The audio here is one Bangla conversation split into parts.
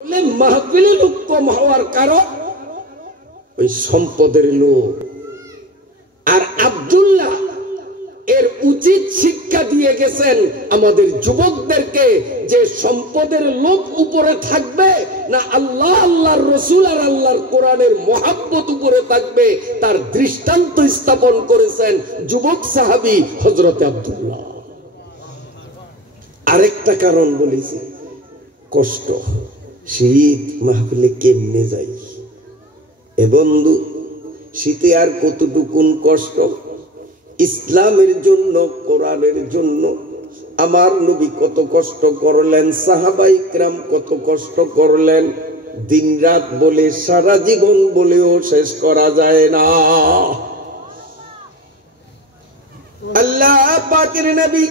মাহফিলে লোক কম হওয়ার কারণ ওই সম্পদের লোক। আর আব্দুল্লাহ এর উচিত শিক্ষা দিয়ে গেছেন আমাদের যুবকদেরকে যে সম্পদের লোভ উপরে থাকবে না আল্লাহ, আল্লাহর রসুল আর আল্লাহর কোরআনের মহাব্বত উপরে থাকবে, তার দৃষ্টান্ত স্থাপন করেছেন যুবক সাহাবী হযরত আব্দুল্লাহ। আরেকটা কারণ বলেছি, কষ্ট। শীত মাহফিলে কেমনে যাই এ বন্ধু, শীতে আর কতটুকুন কষ্ট। ইসলামের জন্য, কোরআনের জন্য আমার নবী কত কষ্ট করলেন, সাহাবায়ে কেরাম কত কষ্ট করলেন, দিন রাত বলে সারা জীবন বলেও শেষ করা যায় না। আল্লাহ পাকের নবী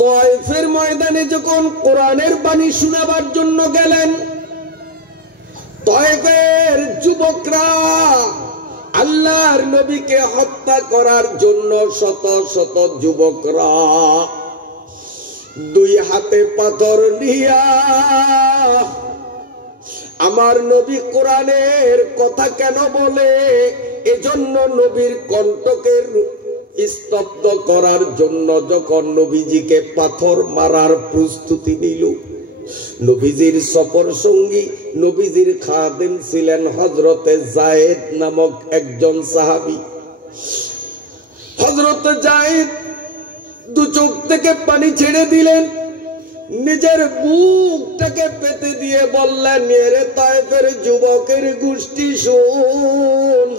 তায়েফের ময়দানে যখন কোরআনের বাণী শোনাবার জন্য গেলেন, তায়েফের যুবকরা আল্লাহর নবীকে হত্যা করার জন্য শত শত যুবকরা দুই হাতে পাথর নিয়া আমার নবী কোরআনের কথা কেন বলে এজন্য নবীর কণ্ঠকে স্তব্ধ করার জন্য যখন নবীজিকে পাথর মারার প্রস্তুতি নিল, নবীজির সফর সঙ্গী, নবীজির খাদেম ছিলেন হযরতে যায়েদ নামক একজন সাহাবী। হযরত যায়েদ দু চোখ থেকে পানি ছেড়ে দিলেন, নিজের বুকটাকে পেতে দিয়ে বললেন, এরে তায়েফের যুবকের গোষ্ঠী শোন,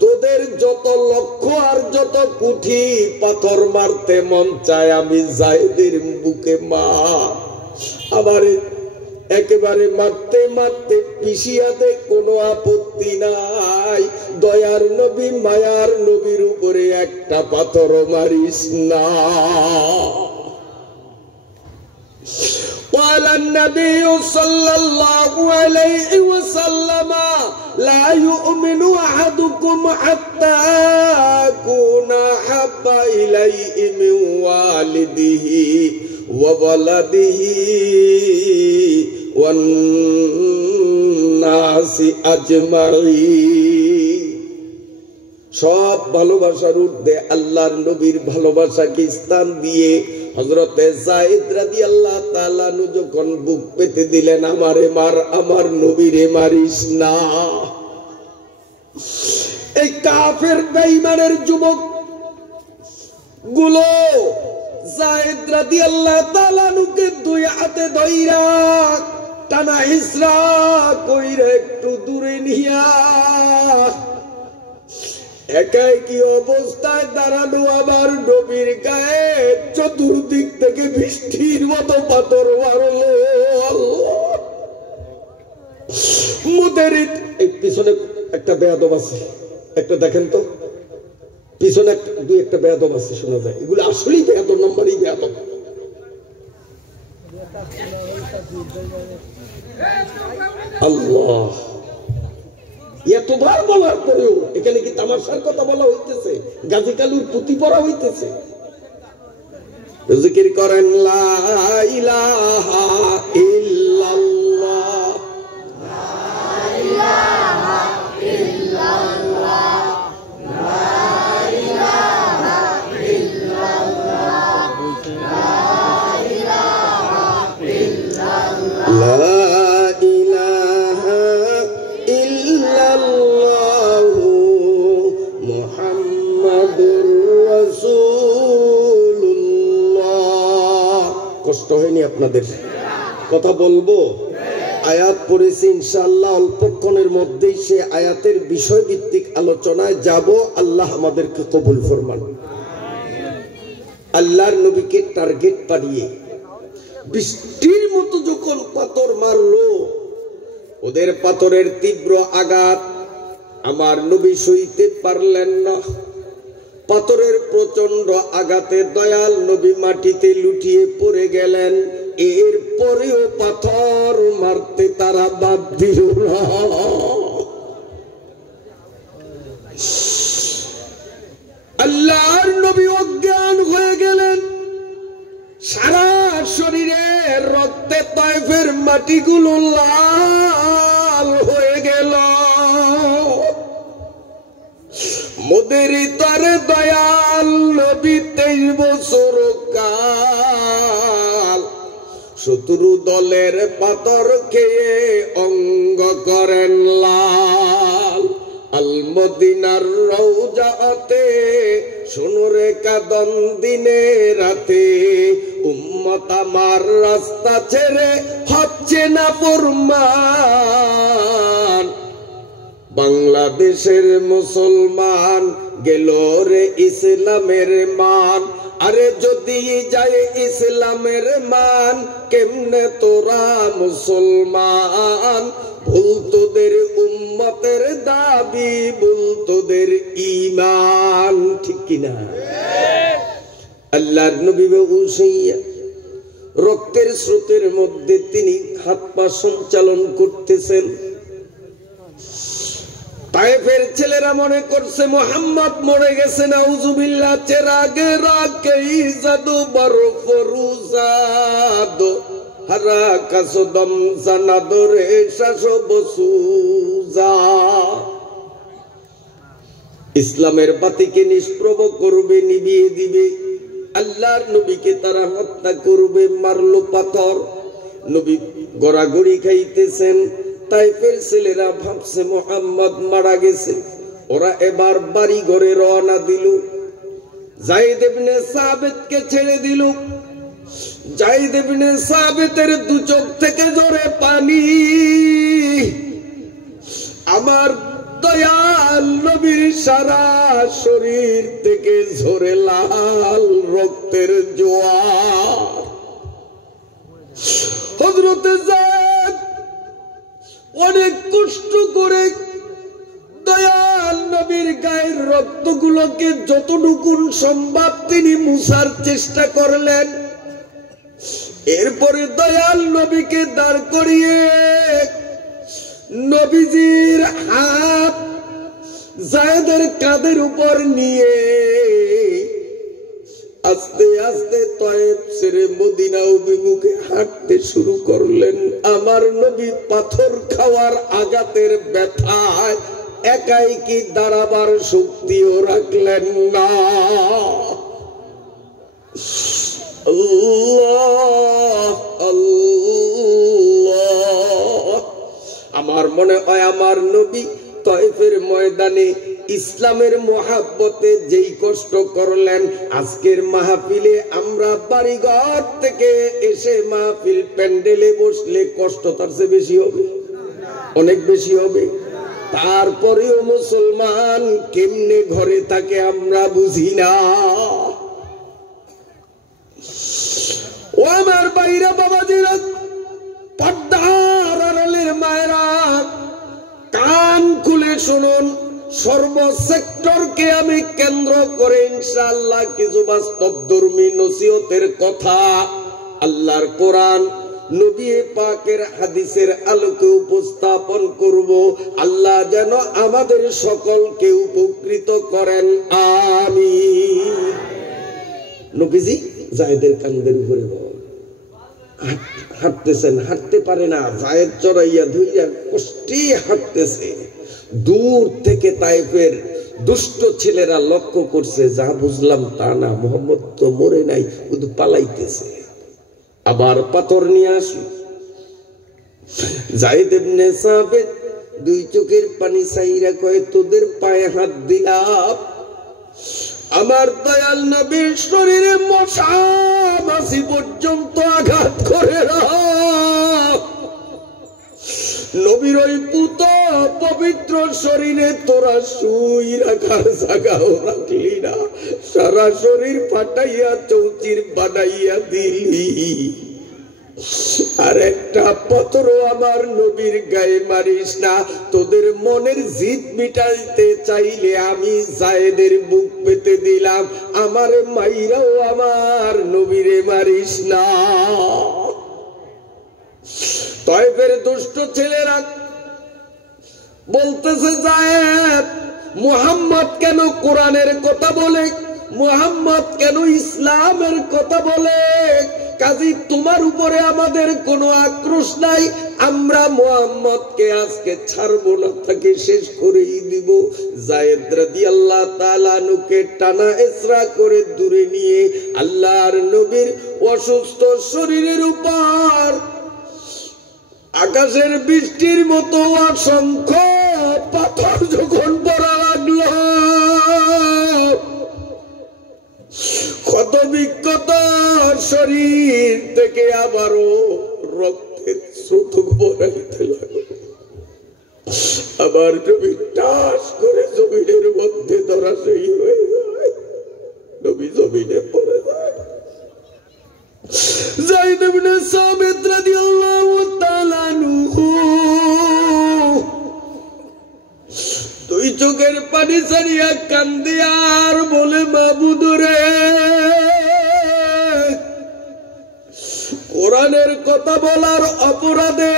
তোদের যত লক্ষ আর যত কোটি পাথর মারতে মন চায় আমি যায়েদের বুকে মার, আবার একেবারে মারতে মারতে পিছিয়ে দে, কোনো আপত্তি নাই। দয়ার নবী মায়ার নবীর উপরে একটা পাথর মারিস না। قال النبي صلى الله عليه وسلم لا يؤمن أحدكم حتى أكون أحب إليه من والده وولده والناس أجمعين। সব ভালোবাসার ঊর্ধ্বে আল্লাহর নবীর ভালোবাসাকে স্থান দিয়ে হযরতে যায়েদ রাদিয়াল্লাহু তাআলা আনহু যখন বুক পেতে দিলেন, আমারে মার, আমার নবীরে মারিস না। এই কাফের বেঈমানের যুবক গুলো যায়েদ রাদিয়াল্লাহু তাআলা আনহুকে দুই হাতে ধইরা টানা হিসরা কইরা একটু দূরে নিয়া একাই কি অবস্থায় দাঁড়ানো আমার নবীর গায়ে চতুর্দিক থেকে বৃষ্টির মতো পাথর মারলো। মুদেরি এই পিছনে একটা বেয়াদব আছে, একটা দেখেন তো, পিছনে দুই একটা বেয়াদব আছে শোনা যায়, এগুলো আসলেই বেয়াদব, নম্বরই বেয়াদব। আল্লাহ, এতবার বলার পরেও এখানে কি তামাশার কথা বলা হইতেছে? গাজী কালুর পুঁতি পড়া হইতেছে? জিকির করেন লা ইলাহা ইল্লাল্লাহ, লা ইলাহা ইল্লাল্লাহ, লা ইলাহা ইল্লাল্লাহ, লা ইলাহা ইল্লাল্লাহ, লা কষ্ট হয়নি আপনাদের? কথা বলবো, আয়াত পড়েছি ইনশাআল্লাহ অল্পক্ষণের মধ্যেই সে আয়াতের বিষয় ভিত্তিক আলোচনায় যাব। আল্লাহ আমাদেরকে কবুল ফরমান। আল্লাহর নবীকে টার্গেট পাড়িয়ে বৃষ্টির মতো যখন পাথর মারলো, ওদের পাথরের তীব্র আঘাত আমার নবী সইতে পারলেন না। পাথরের প্রচন্ড আঘাতে দয়াল নবী মাটিতে লুটিয়ে পড়ে গেলেন। এরপরেও পাথর মারতে তারা বাদ দিল না। আল্লাহর নবী অজ্ঞান হয়ে গেলেন, সারা শরীরে রক্তে তায়েফ মাটিগুলো লাল হয়ে গেল। মোদের তরে দয়াল নবী 23 বছর কাল শত্রু দলের পাথর খেয়ে অঙ্গ করেন লাল। আল মদিনার রওজাতে শুনুরে কাদম দিনে রাতে উম্মত আমার রাস্তা ছেড়ে হচ্ছে না ফরমান। বাংলাদেশের মুসলমান গেল রে ইসলামের মান। আরে যদি যায় ইসলামের মান কেমনে তোরা মুসলমান। ভুল তোদের উম্মতের দাবি, ভুল তোদের ঈমান, ঠিক কিনা? আল্লাহর নবী উসাইয়া রক্তের স্রোতের মধ্যে তিনি হাত পা সঞ্চালন করতেছেন। তায়েফের ছেলেরা মনে করছে মুহাম্মদ মরে গেছে, নাউজুবিল্লাহ। চেরাগে রাকেই জাদু বরফরুজাদ হারা কাসদম জানাদরে শাসো বসুজা। ইসলামের বাতিকে নিষ্প্রভ করবে, নিভিয়ে দিবে। আল্লাহর নবীকে তারা হত্যা করবে, মারলো পাথর। নবী গড়াগড়ি খাইতেছেন। তাইফের ছেলেরা ভাবছে মুহাম্মদ মারা গেছে। ওরা এবার বাড়ি ঘরে রওনা দিল। যায়েদ ইবনে সাবিতকে ছেড়ে দিল। যায়েদ ইবনে সাবিতের দু চোখ থেকে ঝরে পানি। আমার দয়াল নবীর সারা শরীর থেকে ঝরে লাল রক্তের জোয়ার। হযরতে যায়েদ অনেক কষ্ট করে দয়াল নবীর গায়ের রক্তগুলোকে যতটুকু সম্ভব তিনি মুছার চেষ্টা করলেন। এরপরে দয়াল নবীকে দাঁড় করিয়ে নবীজির হাত যায়েদের কাঁধের উপর নিয়ে আস্তে আস্তে তায়েফ ছেড়ে মদিনা অভিমুখে হাঁটতে শুরু করলেন। আমার নবী পাথর খাওয়ার আঘাতের ব্যথায় একাই কি দাঁড়াবার শক্তিও রাখলেন না। আল্লাহ আল্লাহ। আমার মনে হয় আমার নবী তায়েফের ময়দানে ইসলামের মহাব্বতে যেই কষ্ট করলেন, আজকের মাহফিলে আমরা বাড়িঘর থেকে এসে মাহফিল প্যান্ডেলে বসলে কষ্ট তার চেয়ে বেশি হবে, অনেক বেশি হবে। তারপরেও মুসলমান কেমনে ঘরে থাকে আমরা বুঝি না। ও আমার বাইরা বাবাজিরা, পর্দার আড়ালের মায়েরা, কান খুলে শুনুন। সর্ব সেক্টরকে আমি কেন্দ্র করে ইনশাআল্লাহ কিছু বাস্তবধর্মী নসিহতের কথা আল্লাহর কোরআন নবী পাকের হাদিসের আলোকে উপস্থাপন করব। আল্লাহ যেন আমাদের সকলকে উপকৃত করেন, আমিন। নবীজি যায়েদের কাঁধের উপরে হাঁটতেছেন, হাঁটতে পারে না, যায়েদ চড়াইয়া ধইয়া কষ্টে হাঁটতেছে। দূর থেকে তায়েফের দুষ্ট ছেলেরা লক্ষ্য করছে, যা বুঝলাম তা না, মুহাম্মদ তো মরে নাই, শুধু পালাইতেছে। আবার পাথর নিয়ে আসলো। যায়েদ ইবনে সাবিত দুই চোখের পানি ছাইরা কয়, তোদের পায়ে হাত দিলাম, আমার দয়াল নবীর শরীরে মশা মাছি পর্যন্ত আঘাত করে না। নবীর ওই পুত পবিত্র শরীরে তোরা শুই রাখার জায়গাও রাখলি না, সারা শরীর ফাটাইয়া চৌচির বানাইয়া দিলি। আর একটা পাথরও আমার নবীর গায়ে মারিস না। তোদের মনের জিদ মিটাইতে চাইলে আমি যায়েদের বুক পেতে দিলাম, আমার মাইরাও আমার নবীরে মারিস না। তায়েফের দুষ্ট ছেলেরা বলতেছে, যায়েদ মুহাম্মদ কেন কোরআনের কথা বলে, মুহাম্মদ কেন ইসলামের কথা বলে, কাজী তোমার উপরে আমাদের কোনো আক্রোশ নাই, আমরা মুহাম্মদকে আজকে ছাড়বো না, তাকে শেষ করেই দিব। যায়েদ রাদিয়াল্লাহু তাআলা আনহুকে টানা ইসরা করে দূরে নিয়ে আল্লাহর নবীর অসুস্থ শরীরের উপর আকাশের বৃষ্টির মতো অসংখ্য পাথর যখন পড়া লাগলো, ক্ষত বিক্ষত শরীর থেকে আবারও রক্তের স্রোত বইতে লাগলো। আবার নবী টাস করে জমিনের মধ্যে ধরাশায়ী হয়ে যায়, নবী জমিনে পড়ে যায়। যায়েদ ইবনে সাবিত রাদিয়াল্লাহু তাআলা আনহু দুই চোখের পানি ছাড়িয়া কান্দে আর বলে, মাবুদ রে, কোরআনের কথা বলার অপরাধে,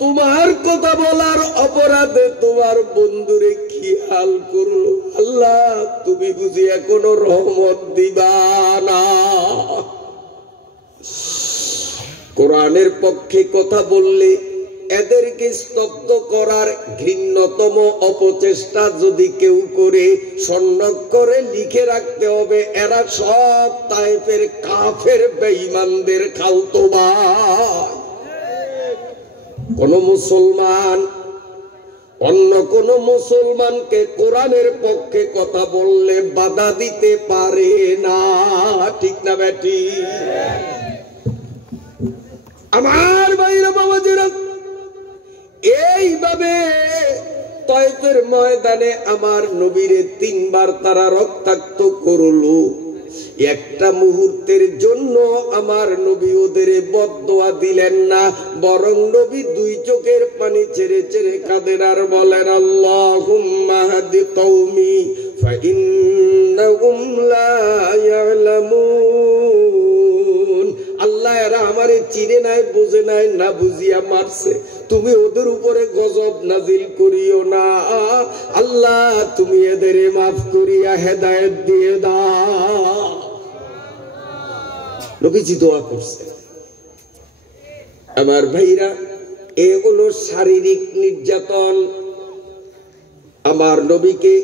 তোমার কথা বলার অপরাধে তোমার বন্ধুরে কি হাল করলো। আল্লাহ, তুমি বুঝি এখনো রহমত দিবা না? কোরআনের পক্ষে কথা বললে এদেরকে স্তব্ধ করার ঘৃণ্যতম অপচেষ্টা যদি কেউ করে, স্বর্ণাক্ষরে লিখে রাখতে হবে এরা সব তায়েফের কাফের বেঈমানদের খালতো ভাই। কোন মুসলমান অন্য কোন মুসলমানকে কোরআনের পক্ষে কথা বললে বাধা দিতে পারে না, ঠিক না বেটি? আমার ভাইরা বাবাজিরা, এইভাবে তায়েফের ময়দানে আমার নবীরে 3 বার তারা রক্তাক্ত করলো। একটা মুহূর্তের জন্য আমার নবী ওদের বদদোয়া দিলেন না, বরং নবী 2 চোখের পানি ছেড়ে ছেড়ে কাঁদেন আর বলেন, আল্লাহুম্মা হাদি কওমি ফাইন্নাহুম লা ইয়ালামুন। আল্লাহ, এরা আমারে চিনে নাই, বুঝে নাই, না বুঝিয়া মারছে, তুমি ওদের উপরে গজব নাজিল করিও না। আল্লাহ, তুমি এদের মাফ করিয়া হেদায়েত দিয়ে দাও। নবীজি দোয়া করছে। আমার ভাইরা, এ হলো শারীরিক নির্যাতন। আমার নবীকে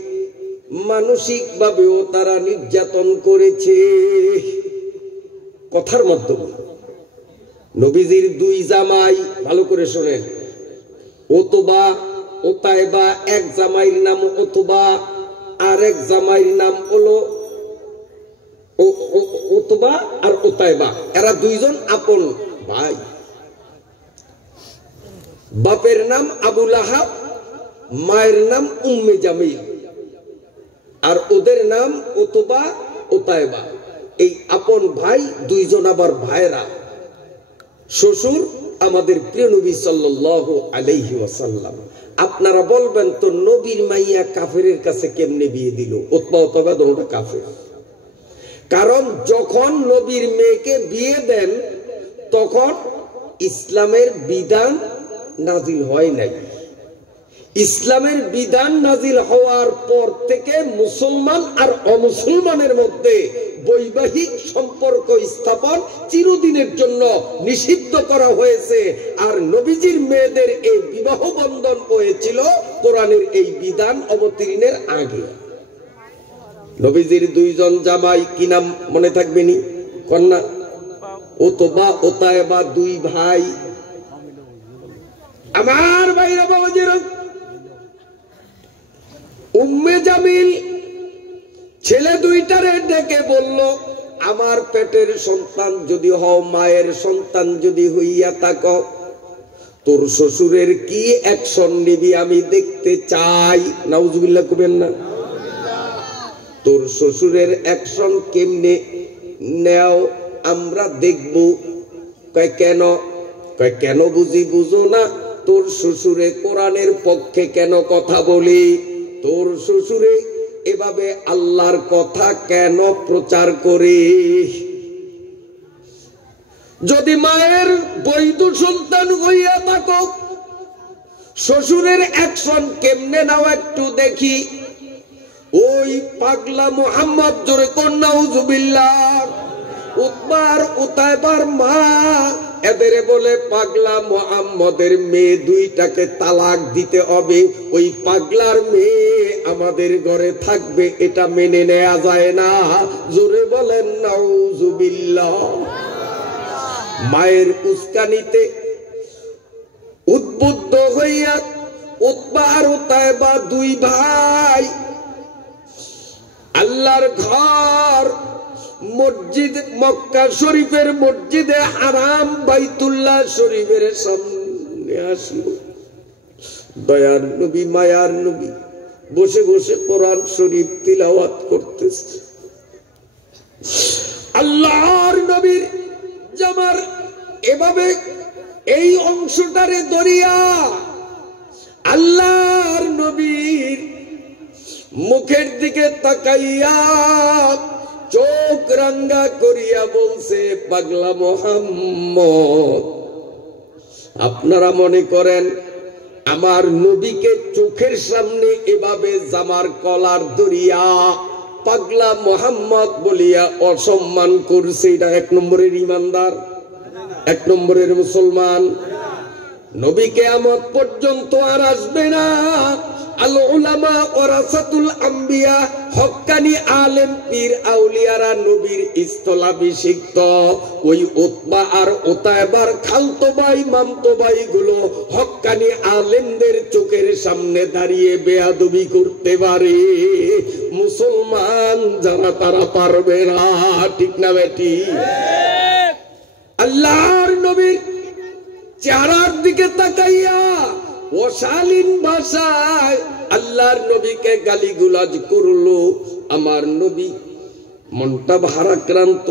মানসিক ভাবেও তারা নির্যাতন করেছে কথার মাধ্যমে। নবীজির 2 জামাই, ভালো করে শোনেন, ওতবা ওতায়বা, এক জামাইয়ের নাম ওতবা, আর এক জামাইয়ের নাম হলো ওতবা আর ওতায়বা। এরা 2 জন আপন ভাই। বাপের নাম আবু লাহাব, মায়ের নাম উম্মে জামিল, আর ওদের নাম ওতবা ওতায়বা। এই আপন ভাই 2 জন আবার ভাইরা। শ্বশুর আমাদের প্রিয় নবী সাল্লাল্লাহু আলাইহি ওয়াসাল্লাম। আপনারা বলবেন তো, নবীর মাইয়া কাফেরের কাছে কেমনে বিয়ে দিল? ওতবা ওতাবা দুটোটা কাফের। কারণ যখন নবীর মেয়েকে বিয়ে দেন তখন ইসলামের বিধান নাজিল হয় নাই। ইসলামের বিধান নাজিল হওয়ার পর থেকে মুসলমান আর অমুসলমানের মধ্যে বৈবাহিক সম্পর্ক স্থাপন চিরদিনের জন্য নিষিদ্ধ করা হয়েছে। আর নবীজির মেয়েদের এই বিবাহ বন্ধন হয়েছিল কোরআনের এই বিধান অবতীর্ণের আগে। নবীজির 2 জন জামাই, কি নাম মনে থাকবে নি? কন্যা ওতবা ওতায়বা, 2 ভাই। আমার ভাইরা বাবাজিরা, উম্মে জামিল ছেলে 2টারে ডেকে বলল, আমার পেটের সন্তান যদি হও, মায়ের সন্তান যদি হইয়া থাকো, তোর শ্বশুরের কি অ্যাকশন নিবি আমি দেখতে চাই। নাউজুবিল্লাহ কবেন না? তোর শ্বশুরের অ্যাকশন কেমনে নেও আমরা দেখব। কয় কেন? কয় কেন বুঝি বুঝো না? তোর শ্বশুরে কোরআনের পক্ষে কেন কথা বলি? তোর শ্বশুরে এভাবে আল্লাহর কথা কেন প্রচার করে? যদি মায়ের বৈধ সন্তান হইয়া থাকো, শ্বশুরের অ্যাকশন কেমনে নাও একটু দেখি। ওই পাগলা মুহাম্মদ জোরে কর নাউজুবিল্লাহ। উতবার উতাইবার মা এদের বলে পাগলা মুহাম্মদের মেয়ে দুইটাকে তালাক দিতে হবে, ওই পাগলার মেয়ে আমাদের ঘরে থাকবে, এটা মেনে নেওয়া যায় না। জোরে বলেন নাউজুবিল্লাহ। মায়ের উস্কানিতে উদ্বুদ্ধ হইয়া উতবা আর উতাইবা দুই ভাই আল্লাহর ঘর মসজিদ মক্কা শরীফের মসজিদে হারাম বাইতুল্লাহ শরীফের সামনে আসলো। দয়ার নবী মায়ার নবী বসে বসে কোরআন শরীফ তিলাওয়াত করতেছে। আল্লাহর নবীর জামার এভাবে এই অংশটারে দরিয়া আল্লাহর নবীর মুখের দিকে তাকাইয়া চোখ রাঙ্গা করিয়া বলছে, পাগলা মুহাম্মদ, আপনারা মনে করেন আমার নবীকে চোখের সামনে এভাবে জামার কলার দরিয়া পাগলা মুহাম্মদ বলিয়া অসম্মান করছে, এটা এক নম্বরের ইমানদার, এক নম্বরের মুসলমান? নবী কিয়ামত পর্যন্ত আর আসবে না। আল উলামা ওয়ারাসাতুল আম্বিয়া, হক্কানি আলেম পীর আউলিয়ারা নবীর স্থলাভিষিক্ত। ওই উতবা আর উতাইবার খালতো ভাই মামতো ভাই গুলো হক্কানি আলেমদের চোখের সামনে দাঁড়িয়ে বেয়াদবি করতে পারে, মুসলমান যারা তারা পারবে না। ঠিক না বেটি? আল্লাহর নবীর চেহারার দিকে তাকাইয়া অশালীন ভাষায় আল্লাহর নবীকে গালিগুলাজ করলো। আমার নবী মনটা ভারাক্রান্ত,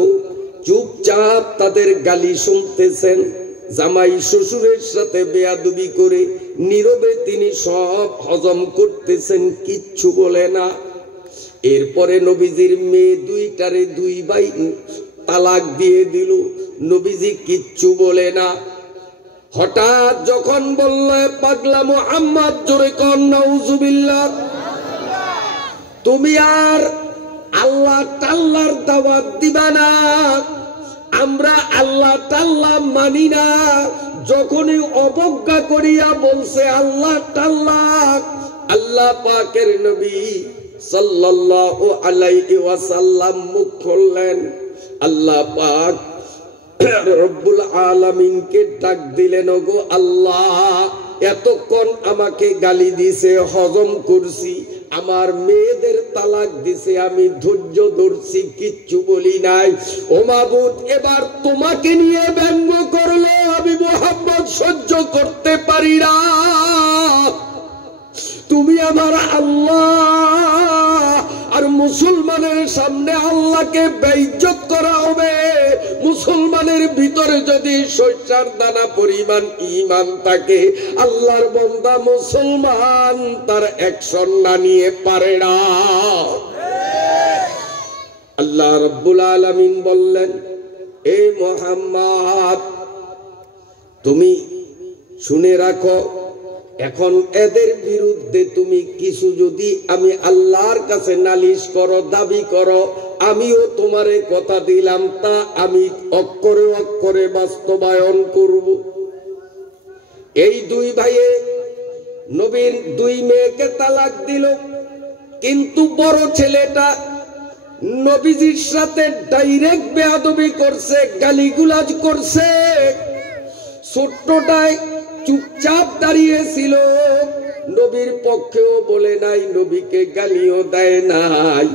চুপচাপ তাদের গালি শুনতেছেন। জামাই শ্বশুরের সাথে বেয়াদবি করে নীরবে তিনি সব হজম করতেছেন, কিচ্ছু বলে না। এরপরে নবীজির মেয়ে দুইটারে দুই ভাই তালাক দিয়ে দিল, নবীজি কিচ্ছু বলে না। হঠাৎ যখন বললে পাগলা মুহাম্মদ, জোরে কর নাউজুবিল্লাহ, তুমি আর আল্লাহ তাআলার দাওয়াত দিবা না, আমরা আল্লাহ তাআলা মানি না। যখনই অবজ্ঞা করিয়া বলছে আল্লাহ তাআলা, আল্লাহ পাকের নবী সাল্লাল্লাহু আলাইহি ওয়াসাল্লাম মুখ খুললেন। আল্লাহ পাক রব্বুল আলামিনকে ডাক দিলেন, ওগো আল্লাহ, এতক্ষণ আমাকে গালি দিছে, হজম করছি, আমার মেয়েদের তালাক দিছে, আমি ধৈর্য ধরছি, কিচ্ছু বলি নাই। ও মাবুদ, এবার তোমাকে নিয়ে ব্যঙ্গ করলো, আমি মুহাম্মদ সহ্য করতে পারি না। তুমি আমার আল্লাহ, আর মুসলমানের সামনে আল্লাহকে বেইজ্জত করা হবে। মুসলমানের ভিতরে যদি সরিষার দানা পরিমাণ ঈমান থাকে, আল্লাহর বান্দা মুসলমান তার অ্যাকশন না নিয়ে পারে না। আল্লাহ রাব্বুল আলামিন বললেন, এ মুহাম্মদ, তুমি শুনে রাখো, এখন এদের বিরুদ্ধে তুমি কিছু যদি আমি আল্লাহর কাছে নালিশ করো, দাবি করো, আমিও তোমারে কথা দিলাম, তা আমি অক্ষরে অক্ষরে বাস্তবায়ন করব। এই দুই ভাইয়ে নবীর দুই মেয়েকে তালাক দিল, কিন্তু বড় ছেলেটা নবীজির সাথে ডাইরেক্ট বেয়াদবি করছে, গালিগুলাজ করছে। ছোট্টটায় চুপচাপ দাঁড়িয়েছিল, নবীর পক্ষেও বলে নাই, নবীকে গালিও দেয় নাই।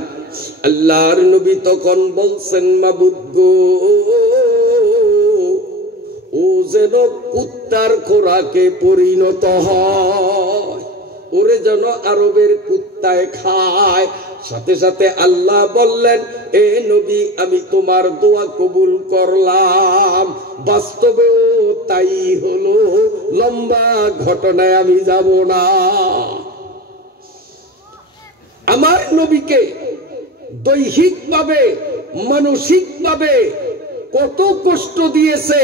আল্লাহর নবী তখন বলছেন, মাবুদ গো, ও যেন কুত্তার খোরাকে পরিণত হয়, ওরে যেন আরবের কুত্তায় খায়। সাথে সাথে আল্লাহ বললেন, এ নবী, আমি তোমার দোয়া কবুল করলাম। বাস্তবেও তাই হলো, লম্বা ঘটনায় আমি যাব না। আমার নবীকে দৈহিকভাবে মানসিকভাবে কত কষ্ট দিয়েছে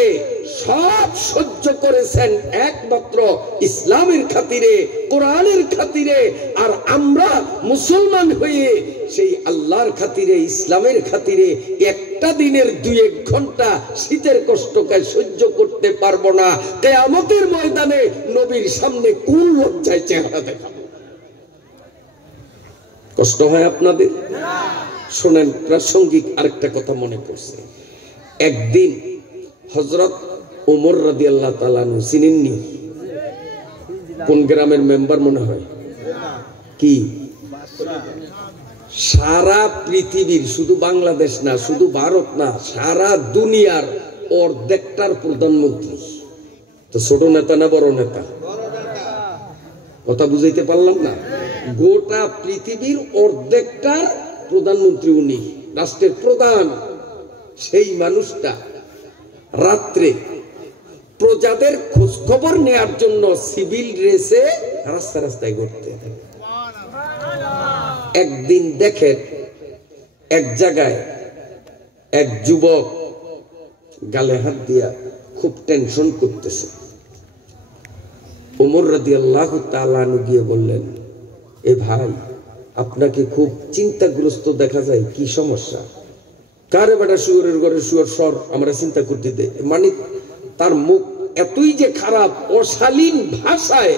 সব সহ্য করেছেন একমাত্র ইসলামের খাতিরে, কোরআনের খাতিরে। আর আমরা মুসলমান হয়ে সেই আল্লাহর খাতিরে, ইসলামের খাতিরে একটা দিনের 2-1 ঘন্টা শীতের কষ্টকে সহ্য করতে পারবো না। কিয়ামতের ময়দানে নবীর সামনে কোন লজ্জায় চেহারা দেখাবো? কষ্ট হয় আপনাদের? শোনেন, প্রাসঙ্গিক আরেকটা কথা মনে পড়ছে। একদিন হযরত ওমর রাদিয়াল্লাহু তাআলা আনহু, চিনেননি? কোন গ্রামের মেম্বার মনে হয়? কি সারা পৃথিবীর, শুধু বাংলাদেশ না, শুধু ভারত না, সারা দুনিয়ার অর্ধেকটার প্রধানমন্ত্রী। তো ছোট নেতা না বড় নেতা? কথা বুঝাইতে পারলাম না? গোটা পৃথিবীর অর্ধেকটার প্রধানমন্ত্রী উনি, রাষ্ট্রের প্রধান। সেই মানুষটা রাত্রে প্রজাদের খোঁজ খবর নেয়ার জন্য সিভিল ড্রেসে রাস্তা রাস্তায় ঘুরতে। একদিন দেখেন এক জায়গায় এক যুবক গালে হাত দিয়া খুব টেনশন করতেছে। ওমর রাদিয়াল্লাহু তাআলা আনহু গিয়ে বললেন, এ ভাই, আপনাকে খুব চিন্তাগ্রস্ত দেখা যায়, কি সমস্যা? কারে বেটা শুয়োরের ঘরে শুয়োর সর, আমরা চিন্তা করতে দে। মানে তার মুখ এতই যে খারাপ, অশালীন ভাষায়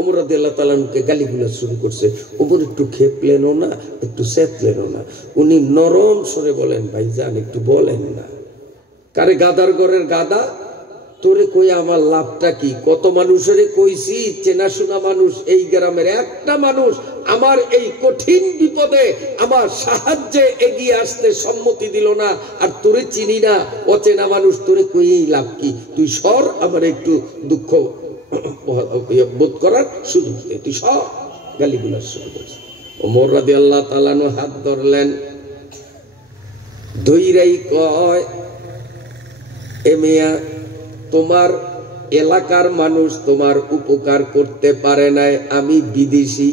ওমর রাদিয়াল্লাহু তাআলা আনহুকে গালিগালাজ শুরু করছে। ওমর একটু খেপলেনও না, একটু চেতলেনও না। উনি নরম স্বরে বলেন, ভাইজান একটু বলেন না। কারে গাদার ঘরের গাদা, তোরে কই আমার লাভটা কি? কত মানুষের কইছি, চেনাশোনা মানুষ, এই গ্রামের একটা মানুষ আমার এই কঠিন বিপদে আমার সাহায্যে এগিয়ে আসতে সম্মতি দিল না। আর তোরে চিনি না, অচেনা মানুষ, তোরে কই লাভ কি? তুই সর, আমার একটু দুঃখ বোধ করার সুযোগ দে, তুই সর। গালিগুলার শুরু করছে। ওমর রাদিয়াল্লাহু তাআলা আনহু হাত ধরলেন, ধইরাই কয়, এ মিয়া, তোমার এলাকার মানুষ তোমার উপকার করতে পারে নাই, আমি বিদেশি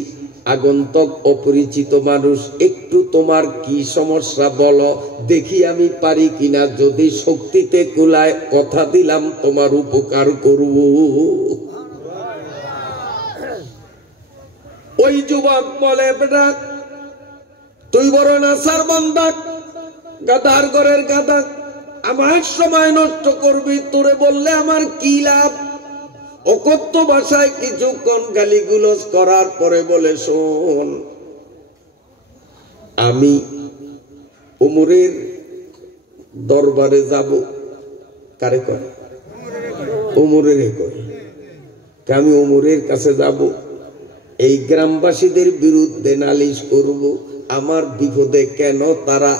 আগন্তক অপরিচিত মানুষ, একটু তোমার কি সমস্যা বলো, দেখি আমি পারি কিনা। যদি শক্তিতে কুলায় কথা দিলাম তোমার উপকার করব। ওই যুবক বলে, বেটা তুই বড় নাসার বান্দা, গাদার ঘরের গাদা, আমার সময় নষ্ট করবি, তোরে বললে আমার কি লাভ? অকথ্য ভাষায় কিছুক্ষণ গালিগুলোজ করার পরে বলে, শোন, আমি ওমরের দরবারে যাব। কারে করে? ওমরের করে। আমি ওমরের কাছে যাব, এই গ্রামবাসীদের বিরুদ্ধে নালিশ করব, আমার বিপদে কেন তারা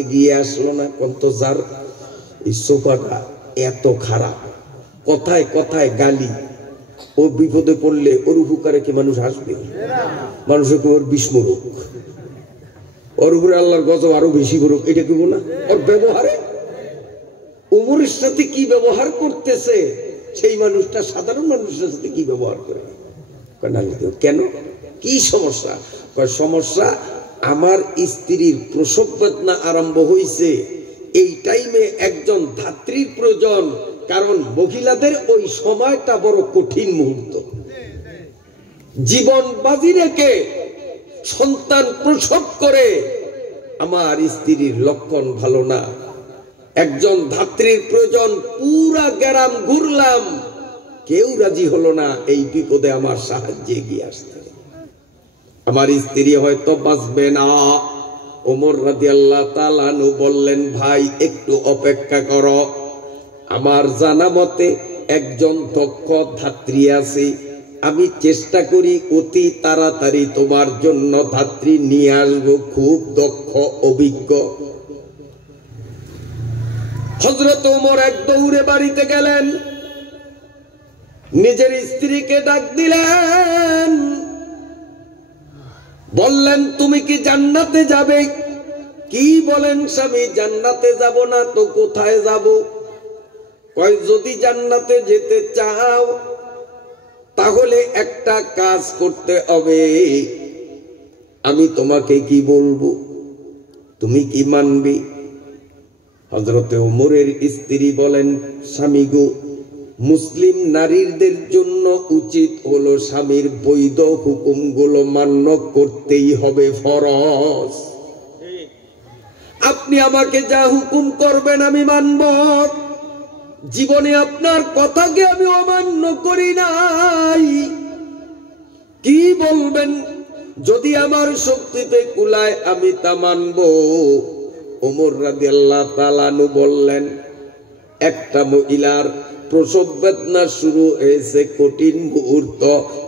এগিয়ে আসলো না। কন্তজার এই সোফাটা এত খারাপ, কথায় কথায় গালি। ও বিপদে পড়লে ওর উপকারে কি মানুষ আসবে? মানুষের ওর বিস্মরক, ওর উপরে আল্লাহর গজব আরো বেশি করুক, এটা কি না? ওর ব্যবহারে ওমরের সাথে কি ব্যবহার করতেছে, সেই মানুষটা সাধারণ মানুষের সাথে কি ব্যবহার করে? কেন, কি সমস্যা? সমস্যা আমার স্ত্রীর প্রসব বেদনা আরম্ভ হয়েছে, এই টাইমে একজন ধাত্রীর প্রয়োজন, কারণ মহিলাদের ওই সময়টা বড় কঠিন মুহূর্ত। জীবন বাজি রেখে সন্তান প্রসব করে আমার স্ত্রীর লক্ষণ ভালো না, একজন ধাত্রীর প্রয়োজন। পুরা গ্রাম ঘুরলাম, কেউ রাজি হলো না এই বিপদে আমার সাহায্যে এগিয়ে আসতে। আমার স্ত্রী হয়তো বাঁচবে না। ওমর রাদিয়াল্লাহু তাআলা আনহু বললেন, ভাই একটু অপেক্ষা করো, আমার জানা মতে একজন দক্ষ ধাত্রী আছে, আমি চেষ্টা করি অতি তাড়াতাড়ি তোমার জন্য ধাত্রী নিয়ে আসবো, খুব দক্ষ অভিজ্ঞ। হযরত ওমর এক দৌড়ে বাড়িতে গেলেন, নিজের স্ত্রীকে ডাক দিলেন, বললেন, তুমি কি জান্নাতে যাবে? কি বলেন স্বামী, জান্নাতে যাব না তো কোথায় যাব? কয়, যদি জান্নাতে যেতে চাও তাহলে একটা কাজ করতে হবে, আমি তোমাকে কি বলবো, তুমি কি মানবে? হযরতে ওমরের স্ত্রী বলেন, স্বামী গো, মুসলিম নারীদের জন্য উচিত হলো স্বামীর বৈধ হুকুমগুলো মান্য করতেই হবে, ফরজ। আপনি আমাকে যা হুকুম করবেন আমি মানব। জীবনে আপনার কথাকে আমি অমান্য করি নাই। কি বলবেন? যদি আমার শক্তিতে কুলায় আমি তা মানব। ওমর রাদিয়াল্লাহু তাআলা আনহু বললেন, একটা মহিলার প্রসব বেদনা শুরু হয়েছে, কঠিন মুহূর্ত,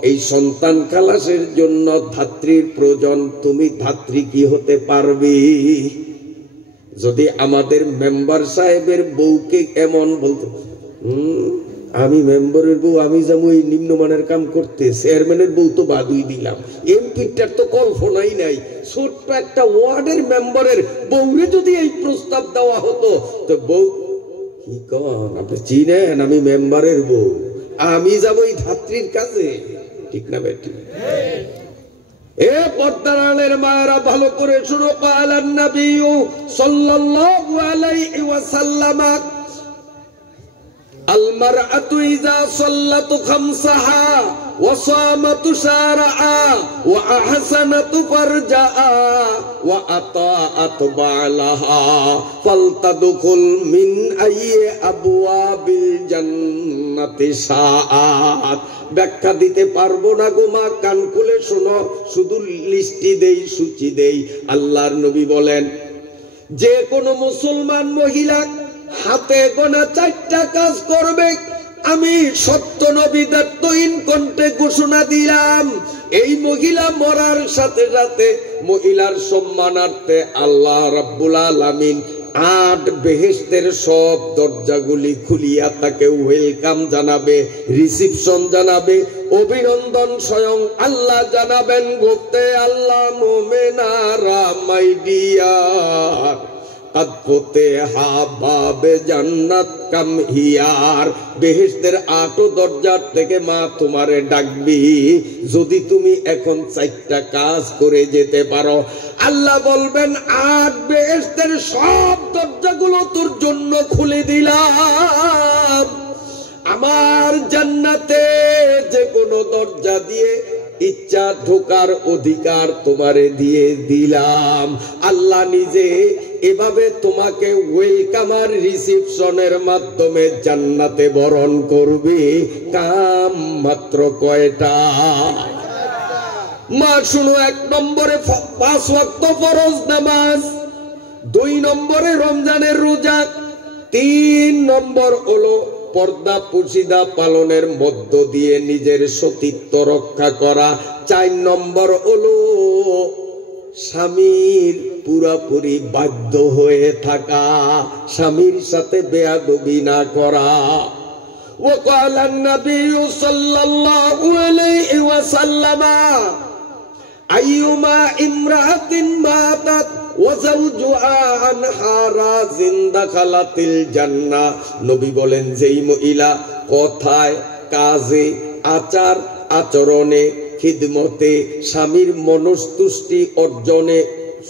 এই সন্তান খালাসের জন্য ধাত্রীর প্রয়োজন, তুমি ধাত্রী কি হতে পারবি? যদি আমাদের মেম্বার সাহেবের বউকে এমন বলতো, আমি মেম্বারের বউ, আমি যাবো এই নিম্নমানের কাম করতে, চেয়ারম্যানের বউ তো বাদই দিলাম, এমপিটার তো কল্পনাই নাই, ছোট্ট একটা ওয়ার্ডের মেম্বারের বউরে যদি এই প্রস্তাব দেওয়া হতো, তো বউ কি কন, আপনি চিনেন আমি মেম্বারের বউ, আমি যাবো এই ধাত্রীর কাছে, ঠিক না বেটি? এ পর্দার আড়ালের মায়েরা ভালো করে শুনো, ক্বালান নবী সাল্লাল্লাহু আলাইহি ওয়াসাল্লাম, আল মারআতু ইযা সাল্লাত খামসাহা ওয়া সামাত শারআ ওয়া আহসানাত ফারজাআ ওয়া আতাআত বালাহা ফালতাদখুল মিন আইয়ি আবওয়াবিল জান্নাতি শাআত। ব্যাখ্যা দিতে পারবো না গো মা, কান খুলে শোনো, শুধু লিস্টি দেই, সূচি দেই। আল্লাহর নবী বলেন, যে কোনো মুসলমান মহিলা হাতে গোনা 4টা কাজ করবে, আমি সত্য নবীদের তৈন কণ্ঠে ঘোষণা দিলাম, এই মহিলা মরার সাথে সাথে মহিলার সম্মানার্থে আল্লাহ রাব্বুল আলামিন 8 বেহেশতের সব দরজাগুলি খুলিয়া তাকে ওয়েলকাম জানাবে, রিসিপশন জানাবে, অভিনন্দন স্বয়ং আল্লাহ জানাবেন। গোতে আল্লাহ মোমেনারা মাই ডিয়ার আদপতে হাবাবে জান্নাত কাম হিয়ার, বেহেশতের 8 দরজার থেকে মা তোমারে ডাকবি, যদি তুমি এখন 4টা কাজ করে যেতে পারো। আল্লাহ বলবেন, 8 বেহেশতের সব দরজাগুলো তোর জন্য খুলে দিলাম, আমার জান্নাতে যে কোনো দরজা দিয়ে ইচ্ছা ঢোকার অধিকার তোমারে দিয়ে দিলাম। আল্লাহ নিজে এভাবে তোমাকে ওয়েলকাম আর রিসিপশনের মাধ্যমে জান্নাতে বরণ করবে। কাম মাত্র কয়টা? মা শুনো, 1 নম্বরে 5 ওয়াক্ত ফরজ নামাজ, 2 নম্বরে রমজানের রোজা, 3 নম্বর হলো পর্দা পুশিদা পালনের মধ্য দিয়ে নিজের সতীত্ব রক্ষা করা, 4 নম্বর হলো স্বামীর পুরাপুরি বাধ্য হয়ে থাকা, স্বামীর সাথে বেয়াদবি না করা। وقال النبي صلى الله عليه وسلم أيما امرأة ماتت وزوجها عنها راضٍ دخلت الجنة। নবী বলেন, যেই মহিলা কথায়, কাজে, আচার আচরণে, খিদমতে স্বামীর মনস্তুষ্টি অর্জনে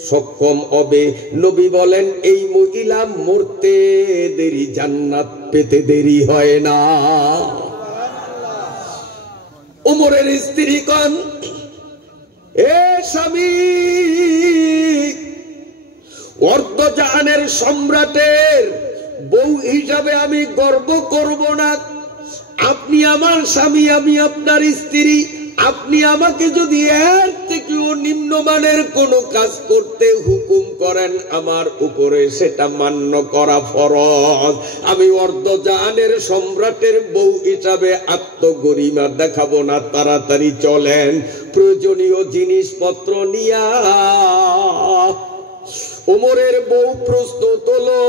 সক্ষম হবে, নবী বলেন এই মহিলা মরতে দেরি, জান্নাত পেতে দেরি হয় না। ওমরের স্ত্রী কন, এ স্বামী, অর্ধজাহানের সম্রাটের বউ হিসাবে আমি গর্ব করব না, আপনি আমার স্বামী, আমি আপনার স্ত্রী, আপনি আমাকে যদি এর থেকেও নিম্নমানের কোনো কাজ করতে হুকুম করেন আমার উপরে, সেটা মান্য করা ফরজ। আমি অর্ধজাহানের সম্রাটের বউ হিসাবে আত্মগরিমা দেখাবো না, তাড়াতাড়ি চলেন, প্রয়োজনীয় জিনিসপত্র নিয়া। ওমরের বউ প্রস্তুত হলো,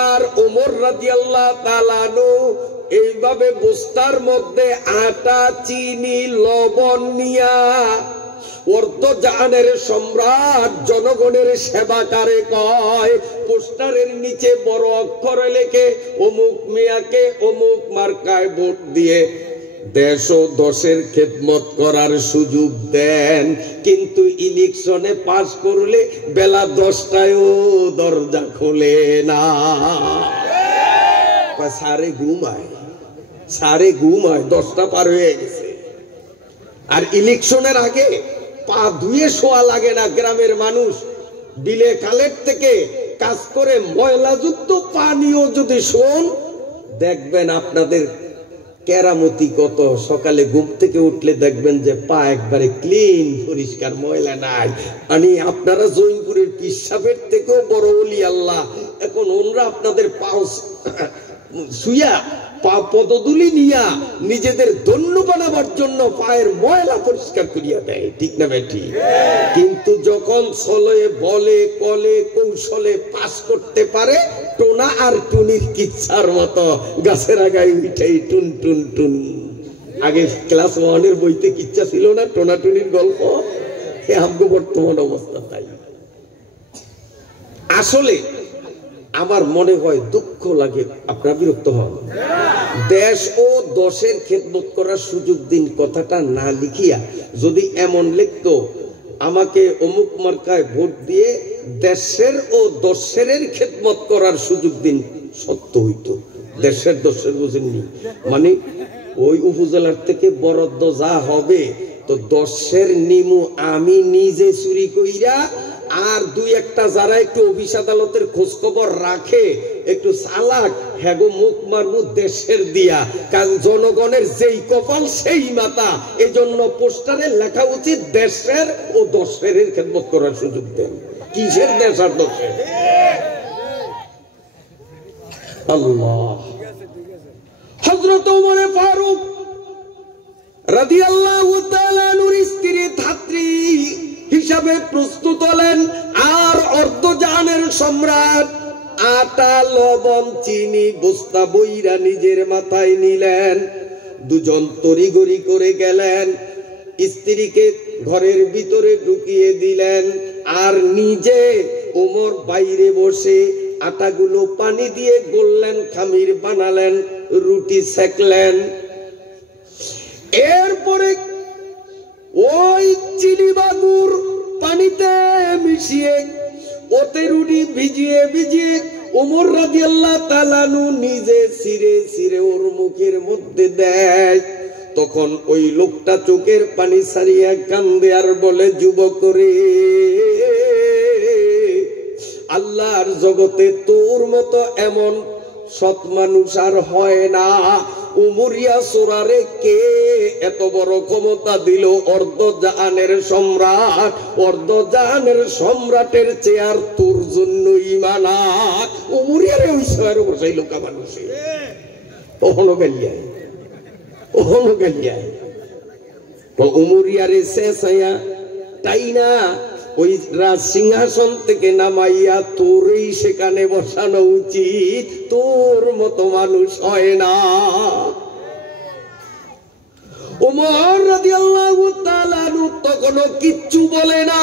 আর ওমর রাদিয়াল্লাহু তাআলা আনহু এইভাবে বস্তার মধ্যে আটা, চিনি, লবণ নিয়া অর্ধজাহানের সম্রাট জনগণের সেবাকারে কয়, পোস্টারের নিচে বড় অক্ষরে লেখে অমুক মিয়াকে অমুক মার্কায় ভোট দিয়ে দেশ ও দশের খেদমত করার সুযোগ দেন, কিন্তু ইলেকশনে পাস করলে বেলা 10টায়ও দরজা খোলে না। সারে ঘুমায় 10টা পার হয়ে গেছে। আর ইলেকশনের আগে পা ধুয়ে শোয়া লাগে না। গ্রামের মানুষ বিলে কালের থেকে কাজ করে ময়লাযুক্ত পানিও যদি শোন, দেখবেন আপনাদের কেরামতি কত। সকালে ঘুম থেকে উঠলে দেখবেন যে পা একবারে ক্লিন, পরিষ্কার, ময়লা নাই। মানে আপনারা জৈনপুরের পিসাবের থেকেও বড় ওলি আল্লাহ। এখন ওনরা আপনাদের পাও শুয়া পা পদধূলি নিয়া নিজেদের ধন্য বানাবার জন্য পায়ের ময়লা পরিষ্কার করিয়া দেয়, ঠিক না বেটি? কিন্তু যখন ছলে বলে কলে কৌশলে পাস করতে পারে, টোনা আর টুনির কিচ্ছার মতো গাছের আগায় উঠাই টুন টুন টুন। আগে ক্লাস 1-এর বইতে কিচ্ছা ছিল না, টোনা টুনির গল্প। আমগো বর্তমান অবস্থা তাই। আসলে আমার মনে হয় দুঃখ লাগে, আপনারা বিরক্ত হন। দেশ ও দশের খেদমত করার সুযোগ দিন কথাটা না লিখিয়া যদি এমন লিখতো, আমাকে অমুক মার্কায় ভোট দিয়ে দেশের ও দশের খেদমত করার সুযোগ দিন, সত্য হইতো। দেশের দশের বুঝেননি, মানে ওই উপজেলার থেকে বরাদ্দ যা হবে তো দশের নিমু আমি নিজে চুরি কইরা, আর দুই একটা যারা একটু অফিস আদালতের খোঁজ খবর রাখে, একটু চালাক, হ্যাগো মুখ মারবো দেশের দিয়া। কারণ জনগণের যেই কপাল সেই মাথা। এজন্য পোস্টারে লেখা উচিত দেশের ও দশের খেদমত করার সুযোগ দেন। কিসের দেশ আর দশের? আল্লাহ। হযরত ওমর ফারুক রাদিয়াল্লাহু তাআলা আনহুর স্ত্রী ধাত্রী হিসাবে প্রস্তুত হলেন, আর অর্ধজাহানের সম্রাট আটা, লবণ, চিনি বস্তা বইরা নিজের মাথায় নিলেন। দুজন তড়িঘড়ি করে গেলেন, স্ত্রীকে ঘরের ভিতরে ঢুকিয়ে দিলেন, আর নিজে ওমর বাইরে বসে আটাগুলো পানি দিয়ে গললেন, খামির বানালেন, রুটি সেকলেন। এরপরে ওই চিনি বাগুর পানিতে মিশিয়ে ওতে রুটি ভিজিয়ে ভিজিয়ে ওমর রাদিয়াল্লাহু তাআলা আনহু নিজে ছিঁড়ে ছিঁড়ে ওর মুখের মধ্যে দেয়। তখন ওই লোকটা চোখের পানি ছাড়িয়া কান্দে আর বলে, যুবক রে, আল্লাহর জগতে তোর মতো এমন সৎ মানুষ আর হয় না। উমরিয়া সোরারে কে এত বড় ক্ষমতা দিল? অর্ধজাহানের সম্রাট, অর্ধজাহানের সম্রাটের চেয়ার তোর জন্যই মানা। উমরিয়ারে ওই চেয়ারে বসাইল কা মানুষে। ওহনো গালিয়ায়, ওহনো গালিয়ায়। তো উমরিয়ারে শেষাইয়া তাই না ওই রাজ সিংহাসন থেকে নামাইয়া তোরই সেখানে বসানো উচিত। তোর মতো মানুষ হয় না। ওমর রাদিয়াল্লাহু তাআলা আনহু তখনও কিচ্ছু বলে না।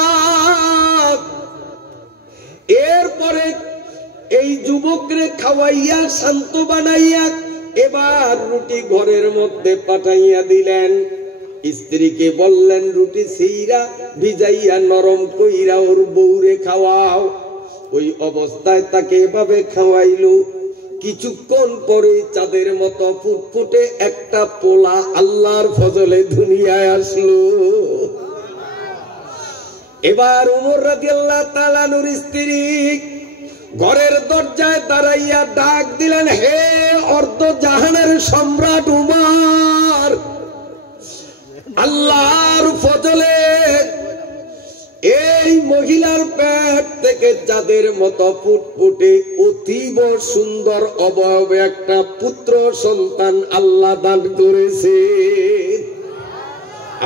এরপরে এই যুবকরে খাওয়াইয়া শান্ত বানাইয়া এবার রুটি ঘরের মধ্যে পাঠাইয়া দিলেন। স্ত্রীকে বললেন, রুটি ছিঁড়া ভিজাইয়া নরম কইরা ওর বউরে খাওয়াও। ওই অবস্থায় তাকে এভাবে খাওয়াইল। কিছুক্ষণ পরে চাঁদের মতো ফুটফুটে একটা পোলা আল্লাহর ফজলে দুনিয়ায় আসলো। এবার ওমর রাদিয়াল্লাহু তাআলা আনহুর স্ত্রী ঘরের দরজায় দাঁড়াইয়া ডাক দিলেন, হে অর্ধজাহানের সম্রাট উমর, আল্লাহর ফজলে এই মহিলার পেট থেকে চাঁদের মতো ফুটফুটে অতীব সুন্দর অবয়ব একটা পুত্র সন্তান আল্লাহ দান করেছে।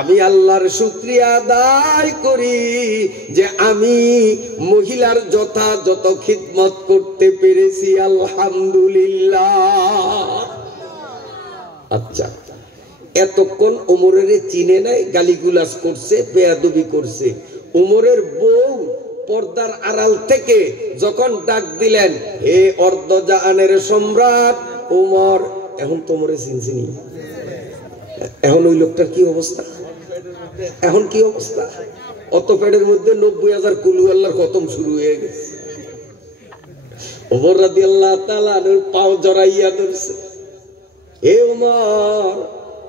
আমি আল্লাহর শুকরিয়া আদায় করি যে আমি মহিলার যথাযথ খিদমত করতে পেরেছি, আলহামদুলিল্লাহ। আচ্ছা, এতক্ষণ ওমরের চিনে নাই, গালিগুলাস করছে, বেয়াদবি করছে। ওমরের বউ পর্দার আড়াল থেকে যখন ডাক দিলেন, হে অর্ধজাহানের সম্রাট ওমর, এখন তোমরে চিনছিনি? এখন ওই লোকটার কি অবস্থা? এখন কি অবস্থা? অত পেটের মধ্যে 90,000 কুলু আল্লাহর খতম শুরু হয়ে গেছে। ওমর রাদিয়াল্লাহু তাআলা আনহুর পাও জড়াইয়া ধরছে, হে ওমর,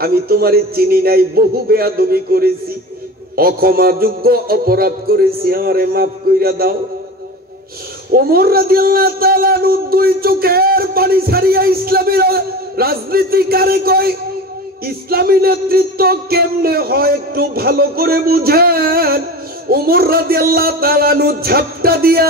আমি তোমারে চিনি নাই, বহু বেয়াদবি করেছি, অক্ষমাযোগ্য অপরাধ করেছি, আমারে মাফ কইরা দাও। ওমর রাদিয়াল্লাহু তাআলা আনহু দুই চোখের পানি ছাড়িয়া ইসলামী রাজনীতি কারে কয়, ইসলামী নেতৃত্ব কেমনে হয় একটু ভালো করে বুঝেন। ওমর রাদিয়াল্লাহু তাআলা আনহু ঝাপটা দিয়া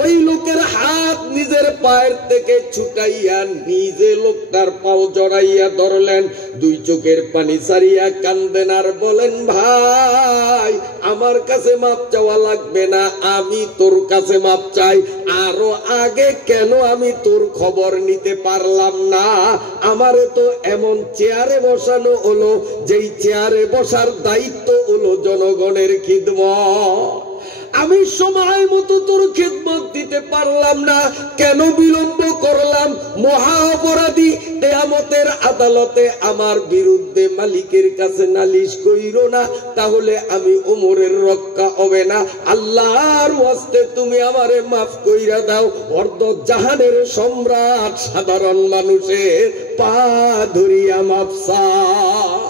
ওই লোকের হাত নিজের পায়ের থেকে ছুটাইয়া নিজে লোকটার পাও জড়াইয়া ধরলেন, দুই চোখের পানি ছাড়িয়া কান্দেন আর বলেন, ভাই আমার কাছে মাপ চাওয়া লাগবে না, আমি তোর কাছে মাপ চাই। আরো আগে কেন আমি তোর খবর নিতে পারলাম না? আমারে তো এমন চেয়ারে বসানো হলো যেই চেয়ারে বসার দায়িত্ব হলো জনগণের খিদমত, আমি সময় মতো তোর খিদমত দিতে পারলাম না, কেন বিলম্ব করলাম? মহা অপরাধী, কিয়ামতের আদালতে আমার বিরুদ্ধে মালিকের কাছে নালিশ কইরো না, তাহলে আমি ওমরের রক্ষা হবে না। আল্লাহর ওয়াস্তে তুমি আমারে মাফ কইরা দাও। অর্ধ জাহানের সম্রাট সাধারণ মানুষের পা ধরিয়া মাফ চায়।